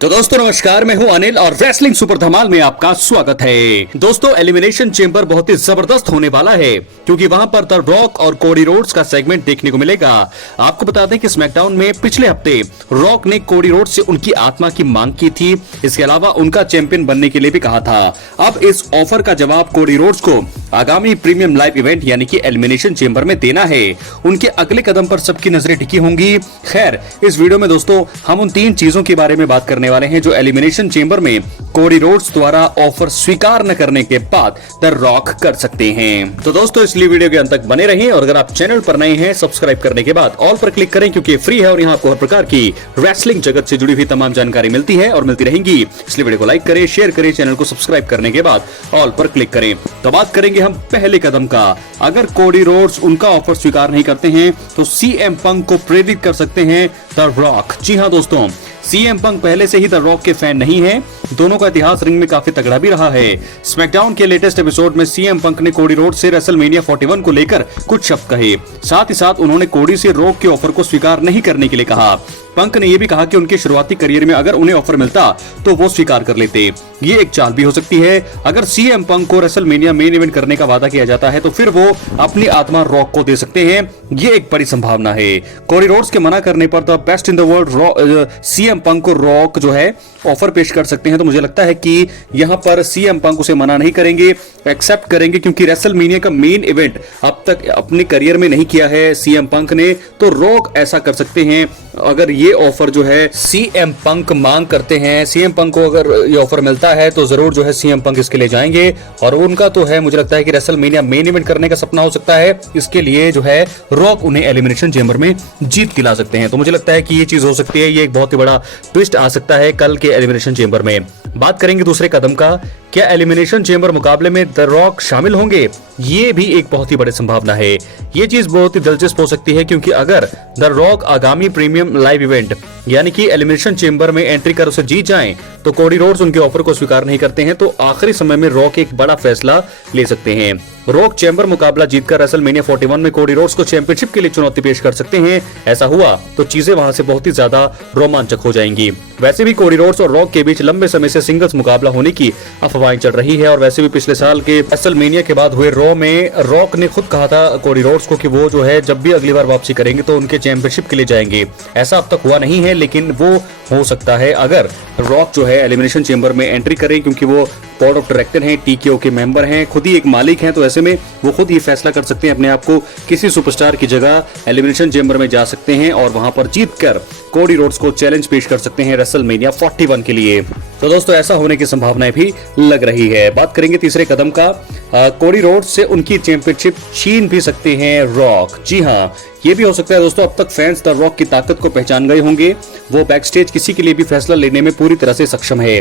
तो दोस्तों नमस्कार, मैं हूं अनिल और रेसलिंग सुपर धमाल में आपका स्वागत है। दोस्तों एलिमिनेशन चेंबर बहुत ही जबरदस्त होने वाला है क्योंकि वहां पर द रॉक और कोडी रोड्स का सेगमेंट देखने को मिलेगा। आपको बता दें कि स्मैकडाउन में पिछले हफ्ते रॉक ने कोडी रोड्स से उनकी आत्मा की मांग की थी, इसके अलावा उनका चैंपियन बनने के लिए भी कहा था। अब इस ऑफर का जवाब कोडी रोड्स को आगामी प्रीमियम लाइव इवेंट यानी कि एलिमिनेशन चेंबर में देना है। उनके अगले कदम पर सबकी नजरें टिकी होंगी। खैर, इस वीडियो में दोस्तों हम उन 3 चीजों के बारे में बात करने वाले हैं जो एलिमिनेशन चेंबर में कोडी रोड्स द्वारा ऑफर स्वीकार न करने के बाद द रॉक कर सकते हैं। तो दोस्तों इसलिए वीडियो के अंत तक बने रहें और अगर आप चैनल पर नए हैं सब्सक्राइब करने के बाद ऑल पर क्लिक करें क्योंकि फ्री है और यहाँ आपको हर प्रकार की रेसलिंग जगत से जुड़ी हुई तमाम जानकारी मिलती है और मिलती रहेंगी। इसलिए वीडियो को लाइक करें, शेयर करें, चैनल को सब्सक्राइब करने के बाद ऑल पर क्लिक करें। तो बात करेंगे हम पहले कदम का। अगर कोडी रोड्स उनका ऑफर स्वीकार नहीं करते हैं तो सीएम पंक को प्रेरित कर सकते हैं द रॉक। जी हाँ दोस्तों, सीएम पंक पहले से ही द रॉक के फैन नहीं है। दोनों का इतिहास रिंग में काफी तगड़ा भी रहा है। स्मैकडाउन के लेटेस्ट एपिसोड में सीएम पंक ने कोडी रोड्स से रेसलमेनिया 41 को लेकर कुछ शब्द कहे। साथ ही साथ उन्होंने कोडी से रॉक के ऑफर को स्वीकार नहीं करने के लिए कहा। पंक ने यह भी कहा कि उनके शुरुआती करियर में अगर उन्हें ऑफर मिलता तो वो स्वीकार कर लेते। ये एक चाल भी हो सकती है। अगर सीएम पंक को रेसलमेनिया मेन इवेंट करने का वादा किया जाता है तो फिर वो अपनी आत्मा रॉक को दे सकते हैं। ये एक बड़ी संभावना है। कोडी रोड्स के मना करने पर the best in the world CM Punk को रॉक जो है ऑफर पेश कर सकते हैं। तो मुझे लगता है कि यहाँ पर सीएम पंक उसे मना नहीं करेंगे, एक्सेप्ट करेंगे, क्योंकि रेसलमेनिया का मेन इवेंट अब तक अपने करियर में नहीं किया है सीएम पंक ने। तो रॉक ऐसा कर सकते हैं। अगर ये ऑफर जो है सीएम पंक मांग करते हैं, सीएम पंक को अगर ये ऑफर मिलता है तो जरूर जो है सीएम पंक इसके लिए जाएंगे। और उनका तो है, मुझे लगता है कि रेसलमेनिया मेन इवेंट करने का सपना हो सकता है। इसके लिए जो है रॉक उन्हें एलिमिनेशन चेंबर में जीत दिला सकते हैं। तो मुझे लगता है कि ये चीज हो सकती है। ये एक बहुत ही बड़ा ट्विस्ट आ सकता है कल के एलिमिनेशन चेंबर में। बात करेंगे दूसरे कदम का। क्या एलिमिनेशन चेंबर मुकाबले में द रॉक शामिल होंगे? ये भी एक बहुत ही बड़ी संभावना है। ये चीज बहुत ही दिलचस्प हो सकती है क्योंकि अगर द रॉक आगामी प्रीमियम लाइव इवेंट यानी कि एलिमिनेशन चेंबर में एंट्री कर उसे जीत जाएं तो कोडी रोड्स उनके ऑफर को स्वीकार नहीं करते हैं तो आखिरी समय में रॉक एक बड़ा फैसला ले सकते हैं। रॉक चैंबर मुकाबला जीतकर रेसलमेनिया 41 में कोडी रोड्स को चैंपियनशिप के लिए चुनौती पेश कर सकते हैं। ऐसा हुआ तो चीजें वहां से बहुत ही ज्यादा रोमांचक हो जाएंगी। वैसे भी कोडी रोड्स और रॉक के बीच लंबे समय से सिंगल्स मुकाबला होने की अफवाहें चल रही है और वैसे भी पिछले साल के रेसलमेनिया के बाद हुए रॉ में रॉक ने खुद कहा था कोडी रोड्स को कि वो जो है जब भी अगली बार वापसी करेंगे तो उनके चैंपियनशिप के लिए जाएंगे। ऐसा अब तक हुआ नहीं है लेकिन वो हो सकता है अगर रॉक जो है एलिमिनेशन चेंबर में एंट्री करें, क्योंकि वो बोर्ड ऑफ डायरेक्टर हैं, टीकेओ के मेंबर हैं, खुद ही एक मालिक हैं। तो ऐसे में वो खुद ही फैसला कर सकते हैं अपने आप को किसी सुपरस्टार की जगह एलिमिनेशन चेंबर में जा सकते हैं और वहां पर जीतकर कोडी रोड्स को चैलेंज पेश कर सकते हैं रेसलमेनिया 41 के लिए। तो दोस्तों ऐसा होने की संभावनाएं भी लग रही है। बात करेंगे तीसरे कदम का। कोडी रोड्स से उनकी चैंपियनशिप छीन भी सकते हैं रॉक। जी हाँ, ये भी हो सकता है दोस्तों। अब तक फैंस द रॉक की ताकत को पहचान गए होंगे। वो बैकस्टेज किसी के लिए भी फैसला लेने में पूरी तरह से सक्षम है।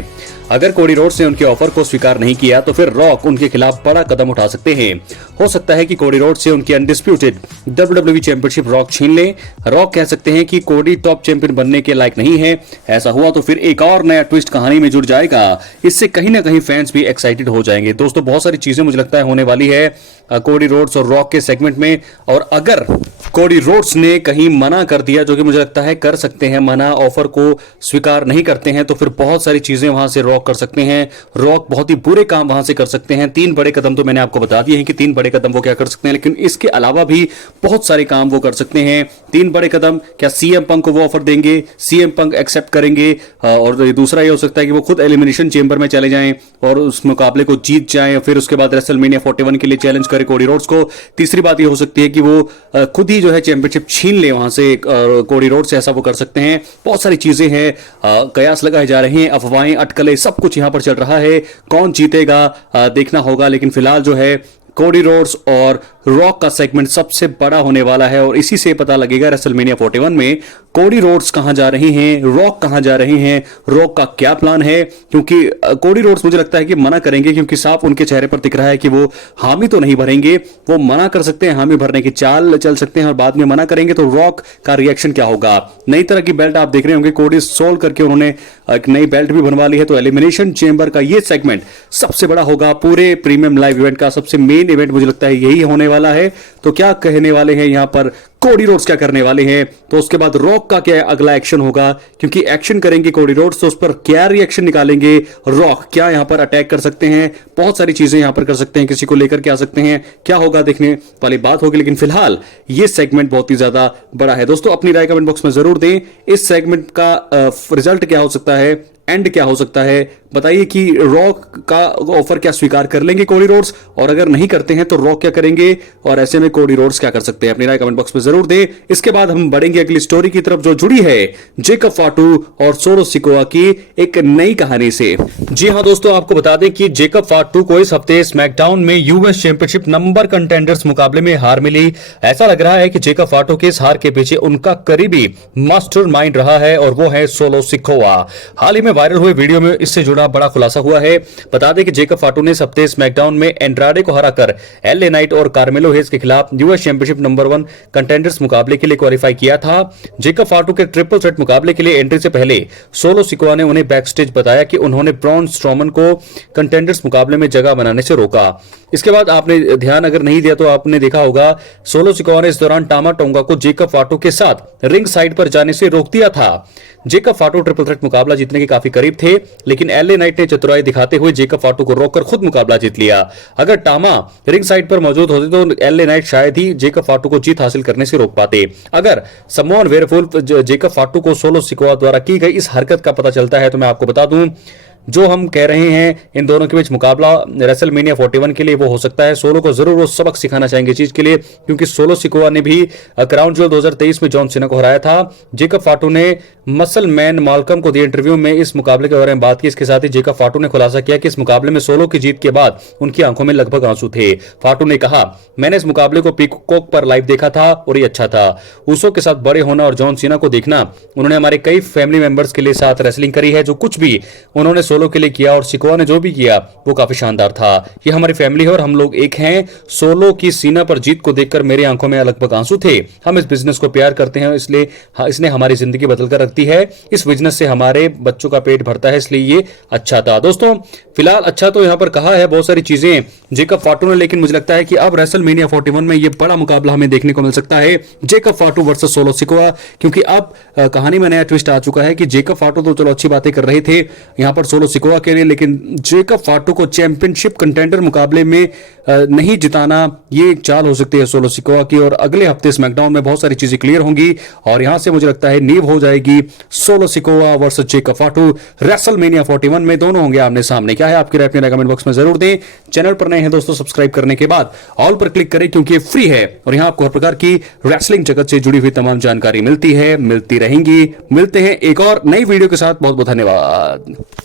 अगर कोडी रोड्स ने उनके ऑफर को स्वीकार नहीं किया तो फिर रॉक उनके खिलाफ बड़ा कदम उठा सकते हैं। हो सकता है कि कोडी रोड्स से उनकी अनडिस्प्यूटेड WWE चैंपियनशिप रॉक छीन ले। रॉक कह सकते हैं कि कोडी टॉप चैंपियन बनने के लायक नहीं है। ऐसा हुआ तो फिर एक और नया ट्विस्ट कहानी में जुड़ जाएगा। इससे कहीं ना कहीं फैंस भी एक्साइटेड हो जाएंगे। दोस्तों बहुत सारी चीजें मुझे लगता है होने वाली है कोडी रोड्स और रॉक के सेगमेंट में। और अगर कोडी रोड्स ने कहीं मना कर दिया, जो कि मुझे लगता है कर सकते हैं मना, ऑफर को स्वीकार नहीं करते हैं, तो फिर बहुत सारी चीजें वहां से रॉक कर सकते हैं। रॉक बहुत ही बुरे काम वहां से कर सकते हैं। 3 बड़े कदम तो मैंने आपको बता दिए हैं कि 3 बड़े कदम वो क्या कर सकते हैं, लेकिन इसके अलावा भी बहुत सारे काम वो कर सकते हैं। 3 बड़े कदम, क्या सीएम पंक को वो ऑफर देंगे, सीएम पंक एक्सेप्ट करेंगे, और दूसरा ये हो सकता है कि वो खुद एलिमिनेशन चेंबर में चले जाएं और उस मुकाबले को जीत जाएं, फिर उसके बाद रेसलमेनिया 41 के लिए चैलेंज करे कोडी रोड्स को। तीसरी बात ये हो सकती है कि वो खुद ही जो है चैंपियनशिप छीन ले वहां से कोडी रोड्स से। ऐसा वो कर सकते हैं। बहुत सारी चीजें हैं, कयास लगाए जा रहे हैं, अफवाहें, अटकलें, सब कुछ यहां पर चल रहा है। कौन जीतेगा देखना होगा, लेकिन फिलहाल जो है कोडी रोड्स और रॉक का सेगमेंट सबसे बड़ा होने वाला है और इसी से पता लगेगा रेसलमेनिया 41 में कोडी रोड्स कहां जा रहे हैं, रॉक कहां जा रहे हैं, रॉक का क्या प्लान है। क्योंकि कोडी रोड्स मुझे लगता है कि मना करेंगे, क्योंकि साफ उनके चेहरे पर दिख रहा है कि वो हामी तो नहीं भरेंगे। वो मना कर सकते हैं, हामी भरने की चाल चल सकते हैं और बाद में मना करेंगे। तो रॉक का रिएक्शन क्या होगा? नई तरह की बेल्ट आप देख रहे होंगे, कोडी सोल्व करके उन्होंने एक नई बेल्ट भी बनवा ली है। तो एलिमिनेशन चेंबर का ये सेगमेंट सबसे बड़ा होगा पूरे प्रीमियम लाइव इवेंट का। सबसे मेन इवेंट मुझे लगता है यही होने वाला है। तो क्या कहने वाले हैं यहाँ पर कोडी रोड्स क्या करने वाले हैं, तो उसके बाद रॉक का क्या अगला एक्शन होगा, क्योंकि एक्शन करेंगे कोडी रोड्स तो उस पर क्या रिएक्शन निकालेंगे रॉक, क्या यहां पर अटैक कर सकते हैं, बहुत सारी चीजें यहां पर कर सकते हैं, किसी को लेकर के आ सकते हैं, क्या होगा देखने वाली बात होगी। लेकिन फिलहाल ये सेगमेंट बहुत ही ज्यादा बड़ा है। दोस्तों अपनी राय कमेंट बॉक्स में जरूर दें, इस सेगमेंट का रिजल्ट क्या हो सकता है, एंड क्या हो सकता है, बताइए कि रॉक का ऑफर क्या स्वीकार कर लेंगे कोडी रोड्स, और अगर नहीं करते हैं तो रॉक क्या करेंगे, और ऐसे में कोडी रोड्स क्या कर सकते हैं, अपनी राय कमेंट बॉक्स में जरूर दें। इसके बाद हम बढ़ेंगे अगली स्टोरी की तरफ जो जुड़ी है जेकब फाटू और सोलो सिकोआ की एक नई कहानी से। जी हां दोस्तों, आपको बता दें कि जेकब फाटू को इस हफ्ते स्मैकडाउन में यूएस चैंपियनशिप नंबर कंटेंडर्स मुकाबले में हार मिली। ऐसा लग रहा है कि जेकब फाटू के इस हार के पीछे उनका करीबी मास्टरमाइंड रहा है, और वो है सोलो सिकोआ। हाल ही में वायरल हुए वीडियो में इससे जुड़ा बड़ा खुलासा हुआ है। बता दें कि जेकब फाटू ने इस हफ्ते स्मैकडाउन में एंड्राडे को हराकर एलए नाइट और कार्मेलो हेज के खिलाफ यूएस चैंपियनशिप नंबर 1 कंटेंडर्स मुकाबले के लिए क्वालिफाई किया था। जेकब फाटू के ट्रिपल थ्रेट मुकाबले के लिए एंट्री से पहले सोलो सिकोआ ने उन्हें बैकस्टेज बताया कि उन्होंने ब्रॉन स्ट्रोमन को कंटेंडर्स मुकाबले में जगह बनाने से रोका। इसके बाद आपने ध्यान अगर नहीं दिया तो आपने देखा होगा सोलो सिकोआ ने इस दौरान टामा टोंगा को जेकब फाटू के साथ रिंग साइड पर जाने से रोक दिया था। जेकब फाटू ट्रिपल थ्रेट मुकाबला जीतने के काफी करीब थे, लेकिन एलए नाइट ने चतुराई दिखाते हुए जेकब फाटू को रोककर खुद मुकाबला जीत लिया। अगर टामा रिंग साइड पर मौजूद होते तो एलए नाइट शायद ही जेकब फाटू को जीत हासिल करने से रोक पाते। अगर समोन वेयरवुल्फ जेकब फाटू को सोलो सिकोआ द्वारा की गई इस हरकत का पता चलता है तो मैं आपको बता दूं, जो हम कह रहे हैं इन दोनों के बीच मुकाबला रेसलमेनिया 41 के लिए वो हो सकता है। सोलो को जरूर वो सबक सिखाना चाहेंगे चीज के लिए, क्योंकि सोलो सिकोआ ने भी क्राउन ज्वेल 2023 में जॉन सीना को हराया था। जेकब फाटू ने मसल मैन माल्कम को दिए इंटरव्यू में इस मुकाबले के बारे में बात की। इसके साथ ही जेकब फाटू ने खुलासा किया कि इस मुकाबले में सोलो की जीत के बाद उनकी आंखों में लगभग आंसू थे। फाटू ने कहा, मैंने इस मुकाबले को पीकॉक पर लाइव देखा था और ये अच्छा था। ऊसो के साथ बड़े होना और जॉन सीना को देखना, उन्होंने हमारे कई फैमिली मेंबर्स के लिए साथ रेसलिंग करी है। जो कुछ भी उन्होंने सोलो के लिए किया और सिकोआ ने जो भी किया वो काफी शानदार था। ये हमारी फैमिली है और हम लोग एक हैं। सोलो की सीना पर जीत को देखकर मेरी आंखों में लगभग आंसू थे। हम इस बिजनेस को प्यार करते हैं, इसलिए इसने हमारी जिंदगी बदल कर रखती है। इस बिजनेस से हमारे बच्चों का पेट भरता है, इसलिए ये अच्छा था। दोस्तों फिलहाल अच्छा तो यहां पर कहा है बहुत सारी चीजें जेकब फाटू ने, लेकिन मुझे लगता है कि अब रेसलमेनिया 41 में ये बड़ा मुकाबला हमें देखने को मिल सकता है, जेकब फाटू वर्सेस सोलो सिकोआ। क्योंकि अब कहानी में नया ट्विस्ट आ चुका है कि जेकब फाटू तो चलो अच्छी बातें कर रहे थे यहां पर सोलो सिकोआ के लिए, लेकिन जेकब फाटू को चैंपियनशिप कंटेंडर मुकाबले में नहीं जिताना, ये एक चाल हो सकती है सोलो सिकोआ की। और अगले हफ्ते स्मैकडाउन में बहुत सारी चीजें क्लियर होंगी और यहां से मुझे लगता है नींव हो जाएगी solo Sikoa versus Jacob फाटू। WrestleMania 41 में दोनों होंगे आमने सामने। क्या है आपकी राय, अपने कमेंट बॉक्स में जरूर दें। चैनल पर नए हैं दोस्तों, सब्सक्राइब करने के बाद ऑल पर क्लिक करें क्योंकि ये फ्री है और यहां आपको हर प्रकार की रेसलिंग जगत से जुड़ी हुई तमाम जानकारी मिलती है, मिलती रहेंगी। मिलते हैं एक और नई वीडियो के साथ। बहुत बहुत धन्यवाद।